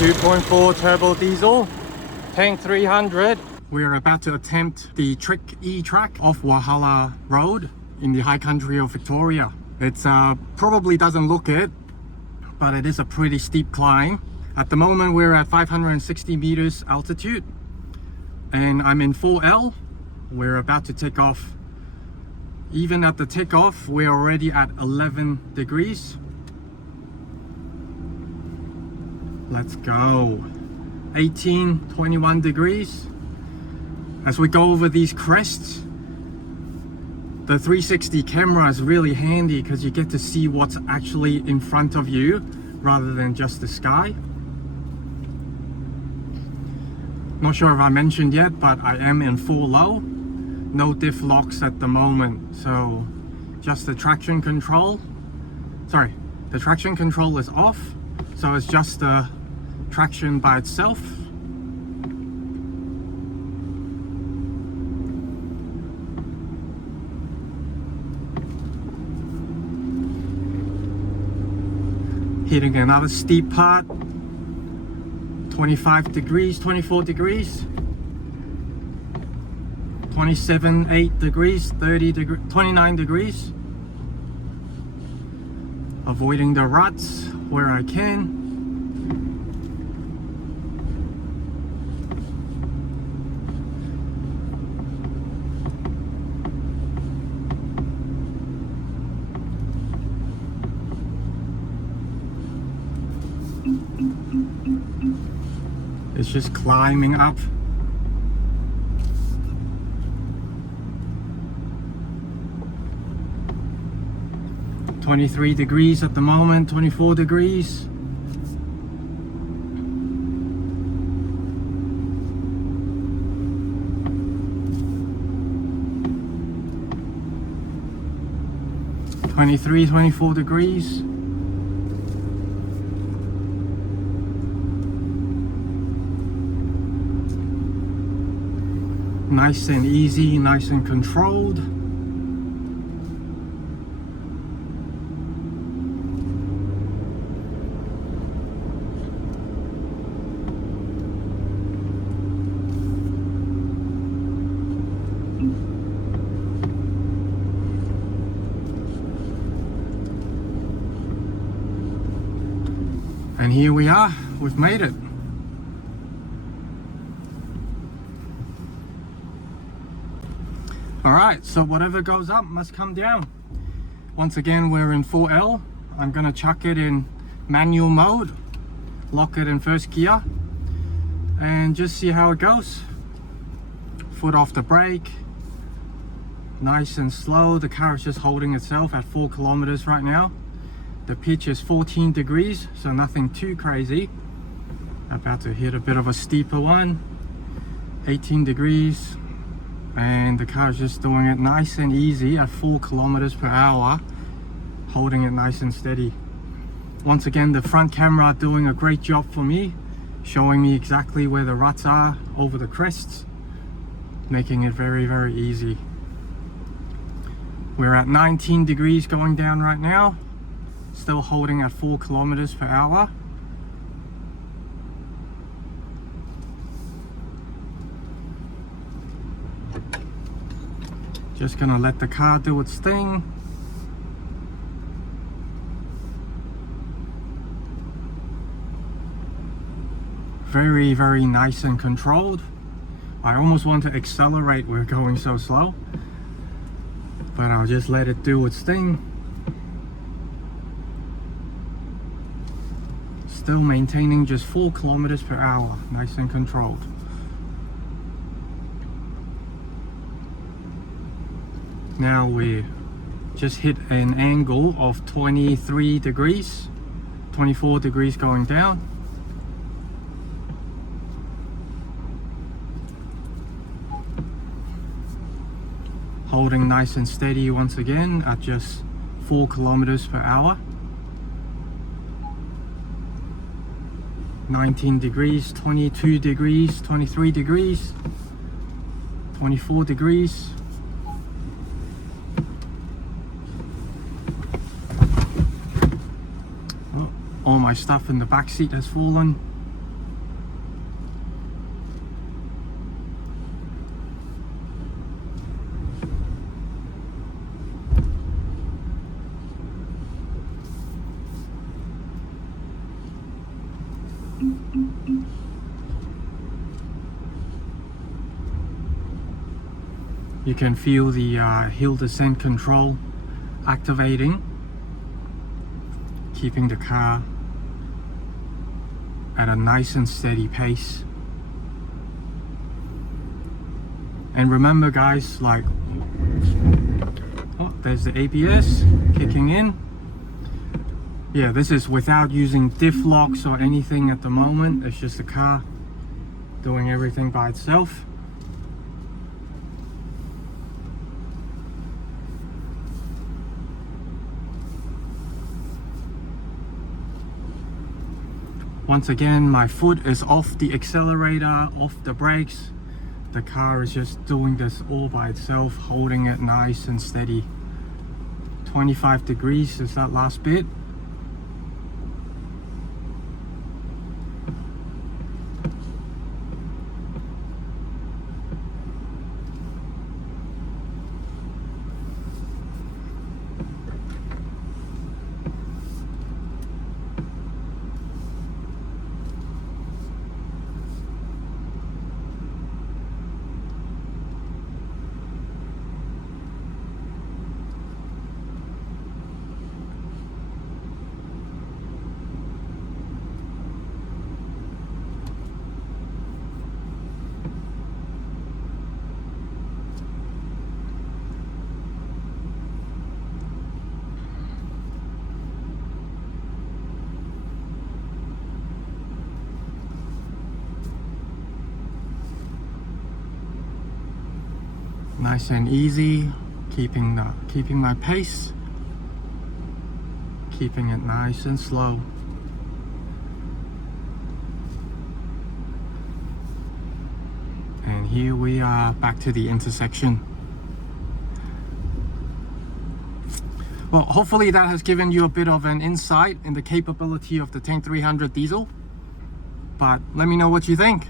2.4 turbo diesel Tank 300. We're about to attempt the Triq Track off Walhalla Road in the high country of Victoria. It's probably doesn't look it, but it is a pretty steep climb. At the moment we're at 560 meters altitude and I'm in 4L. We're about to take off. Even at the takeoff we're already at 11 degrees. Let's go. 18, 21 degrees. As we go over these crests, the 360 camera is really handy because you get to see what's actually in front of you rather than just the sky. Not sure if I mentioned yet, but I am in full low. No diff locks at the moment, so just the traction control. Sorry, the traction control is off, so it's just the traction by itself. Hitting another steep part. 25 degrees, 24 degrees, 27, 8 degrees, 30 degrees, 29 degrees. Avoiding the ruts where I can. It's just climbing up. $23 degrees at the moment, 24 degrees. $24 degrees. Nice and easy, nice and controlled. And here we are, we've made it. Alright, so whatever goes up must come down. Once again, we're in 4L. I'm gonna chuck it in manual mode, lock it in first gear, and just see how it goes. Foot off the brake, nice and slow. The car is just holding itself at 4 kilometers right now. The pitch is 14 degrees, so nothing too crazy. About to hit a bit of a steeper one. 18 degrees. And the car is just doing it nice and easy at 4 kilometers per hour, holding it nice and steady. Once again, the front camera doing a great job for me, showing me exactly where the ruts are over the crests, making it very, very easy. We're at 19 degrees going down right now, still holding at 4 kilometers per hour. Just gonna let the car do its thing. Very, very nice and controlled. I almost want to accelerate, we're going so slow. But I'll just let it do its thing. Still maintaining just 4 kilometers per hour, nice and controlled. Now we just hit an angle of 23 degrees, 24 degrees going down. Holding nice and steady once again at just 4 kilometers per hour. 19 degrees, 22 degrees, 23 degrees, 24 degrees. All my stuff in the back seat has fallen. You can feel the hill descent control activating, keeping the car at a nice and steady pace. And remember guys, like, oh, there's the ABS kicking in. Yeah, this is without using diff locks or anything at the moment. It's just the car doing everything by itself. Once again, my foot is off the accelerator, off the brakes. The car is just doing this all by itself, holding it nice and steady. 25 degrees is that last bit. Nice and easy, keeping my pace, keeping it nice and slow. And here we are back to the intersection. Well, hopefully that has given you a bit of an insight in the capability of the Tank 300 diesel. But let me know what you think.